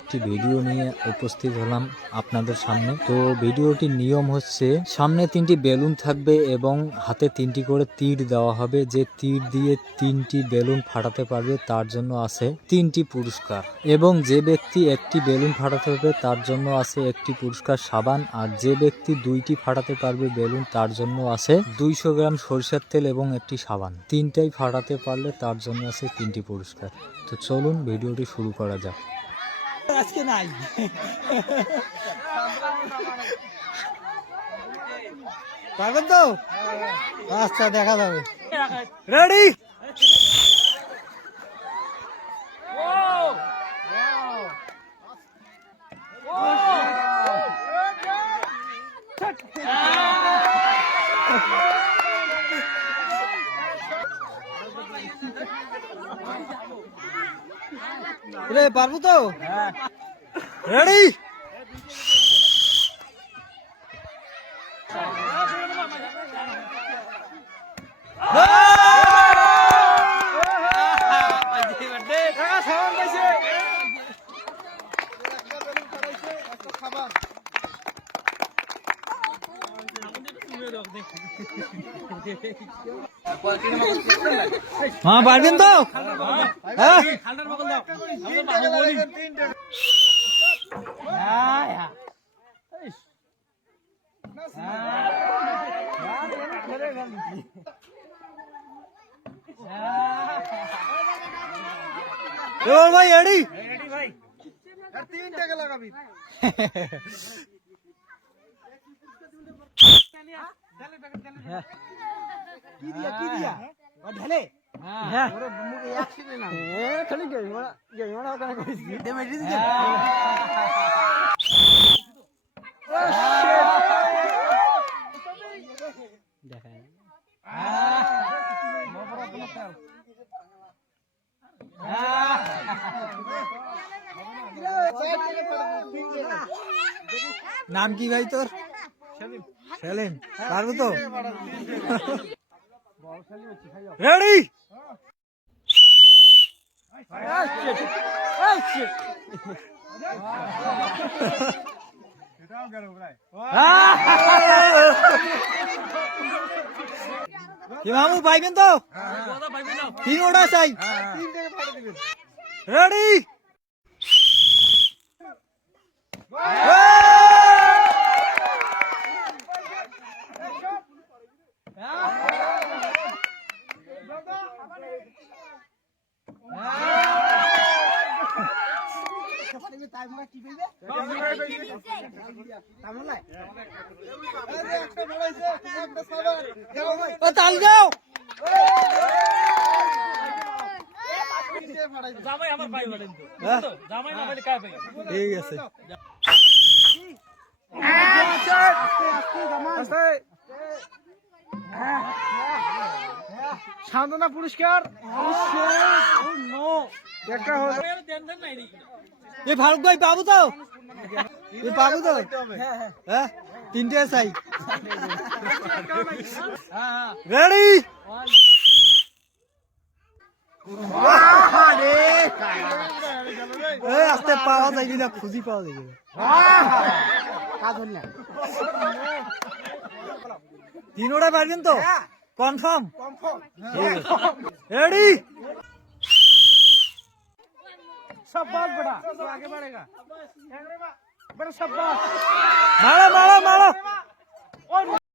একটি ভিডিও নিয়ে উপস্থিত হলাম আপনাদের সামনে। তো ভিডিওটির নিয়ম হচ্ছে, সামনে 3টি বেলুন থাকবে এবং হাতে 3টি করে তীর দেওয়া হবে। যে তীর দিয়ে 3টি বেলুন ফাটাতে পারবে তার জন্য আছে 3টি পুরস্কার, এবং যে ব্যক্তি 1টি বেলুন ফাটাতে পারবে তার জন্য আছে 1টি পুরস্কার সাবান, আর যে ব্যক্তি 2টি ফাটাতে পারবে বেলুন তার জন্য আছে 200 গ্রাম সরিষার তেল এবং 1টি সাবান। 3টাই ফাটাতে পারলে তার জন্য আছে 3টি পুরস্কার। তো চলুন ভিডিওটি শুরু করা যাক। আজকে নাই পারবেন তো? আচ্ছা, দেখা যাবে। রেডি? রে পারবো তো? রেডি? হ্যাঁ, পারবেন তো? ভাই রেডি? ভাই 3 টাকা লাগাবি। কি দিয়া ঢেলে? হ্যাঁ, ওরে মুখে অ্যাক্সিডেন্ট না। খালি গেমড়া ওখানে কইছি। ড্যামেজ দিছে। দেখেন। নাম কি ভাই তোর? সেলিম। পারবো তো? রেডি? মামু পাইবেন তো? 3 ওটা চাই। রেডি? তাল যাও। জামাই আমার ভাই বলেন তো, জামাই না বলে কাই ভাই? ঠিক আছে। সান্ত্বনা পুরস্কার ফারুক ভাই পাবো তো? পাবো তো? হ্যাঁ, 3টে চাই। রেডি? আস্তে পাওয়া যাইবি না, খুঁজি পাওয়া যাইবি না। 3 ওটা পারবেন তো? কনফার্ম? রেডি? शाबाश बेटा, तो आगे बढ़ेगा बेटा, शाबाश। मारो मारो मारो।